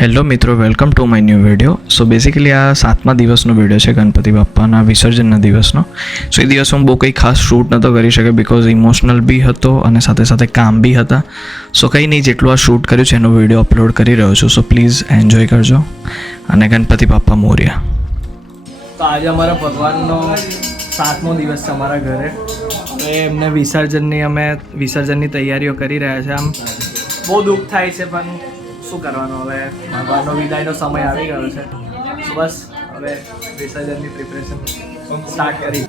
Hello મિત્રો, welcome to my new video. So basically આ 7મા દિવસનો વિડીયો છે ગણપતિ બાપ્પાના વિસર્જનના દિવસનો. સો એ દિવસ હું બહુ કંઈ ખાસ શૂટ નહોતો કરી શકે બિકોઝ ઇમોશનલ બી હતો અને સાથે સાથે કામ બી હતા. સો કંઈ નહીં, જેટલું આ શૂટ કર્યું છે એનો વિડીયો અપલોડ કરી રહ્યો છું. સો પ્લીઝ એન્જોય કરજો અને ગણપતિ બાપ્પા મોર્યા. તો આજે અમારા ભગવાનનો 7મો દિવસ છે અમારા ઘરે. હવે એમને વિસર્જનની તૈયારીઓ કરી રહ્યા છે. આમ બહુ દુઃખ થાય છે પણ શું કરવાનું, હવે ભગવાનનો વિદાયનો સમય આવી ગયો છે. તો બસ હવે વિસર્જનની પ્રિપરેશન સ્ટાર્ટ કરી.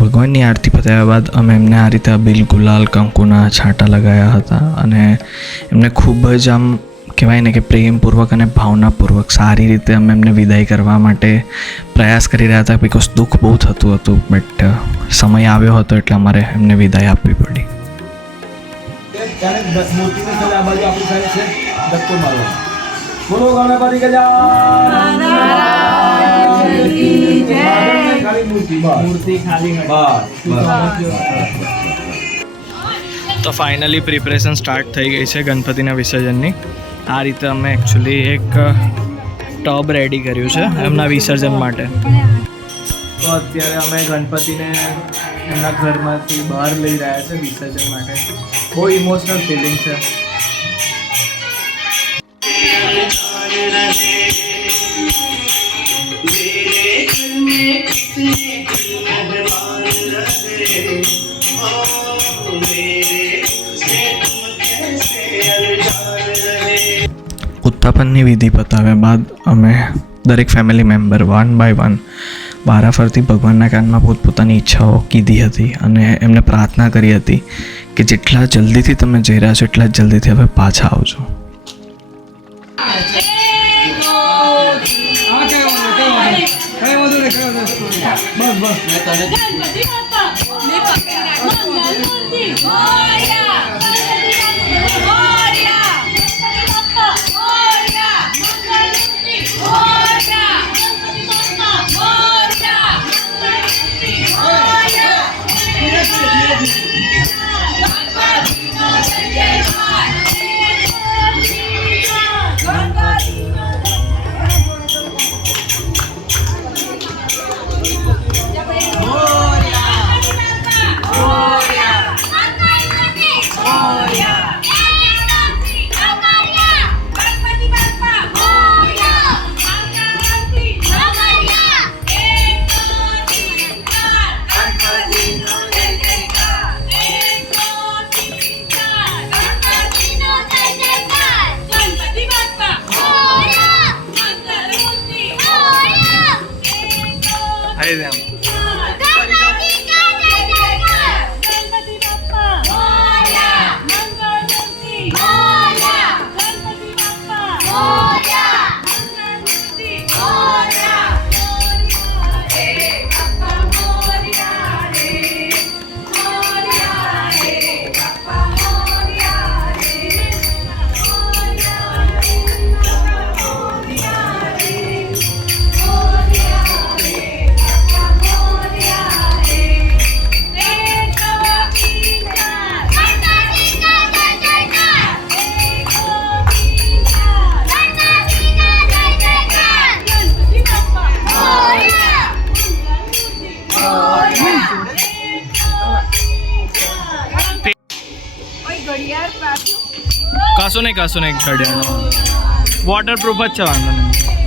ભગવાનની આરતી પતાવ્યા બાદ અમે એમને આ રીતે બિલ ગુલાલ કંકુના છાંટા લગાવ્યા હતા અને એમને ખૂબ જ આમ કહેવાય ને કે પ્રેમપૂર્વક અને ભાવનાપૂર્વક સારી રીતે અમે એમને વિદાય કરવા માટે પ્રયાસ કરી રહ્યા હતા બિકોઝ દુઃખ બહુ થતું હતું. બટ સમય આવ્યો હતો એટલે અમારે એમને વિદાય આપવી પડી. તો ફાઇનલી પ્રિપરેશન સ્ટાર્ટ થઈ ગઈ છે ગણપતિના વિસર્જનની. આ રીતે અમે એકચ્યુઅલી એક ટબ રેડી કર્યું છે એમના વિસર્જન માટે. તો અત્યારે અમે ગણપતિને એમના ઘરમાંથી બહાર લઈ રહ્યા છે વિસર્જન માટે. બહુ ઇમોશનલ ફિલિંગ છે. ઉત્થાપનની વિધિ પતાવ્યા બાદ અમે દરેક family member one by one વારાફરતી ભગવાનના કાનમાં પોતપોતાની ઈચ્છાઓ કીધી હતી અને એમને પ્રાર્થના કરી હતી કે જેટલા જલ્દીથી તમે જઈ રહ્યા છો એટલા જલ્દીથી હવે પાછા આવજો. કશું નહીં ઘડિયાળ વોટરપ્રૂફ જ છે, વાંધો નહીં.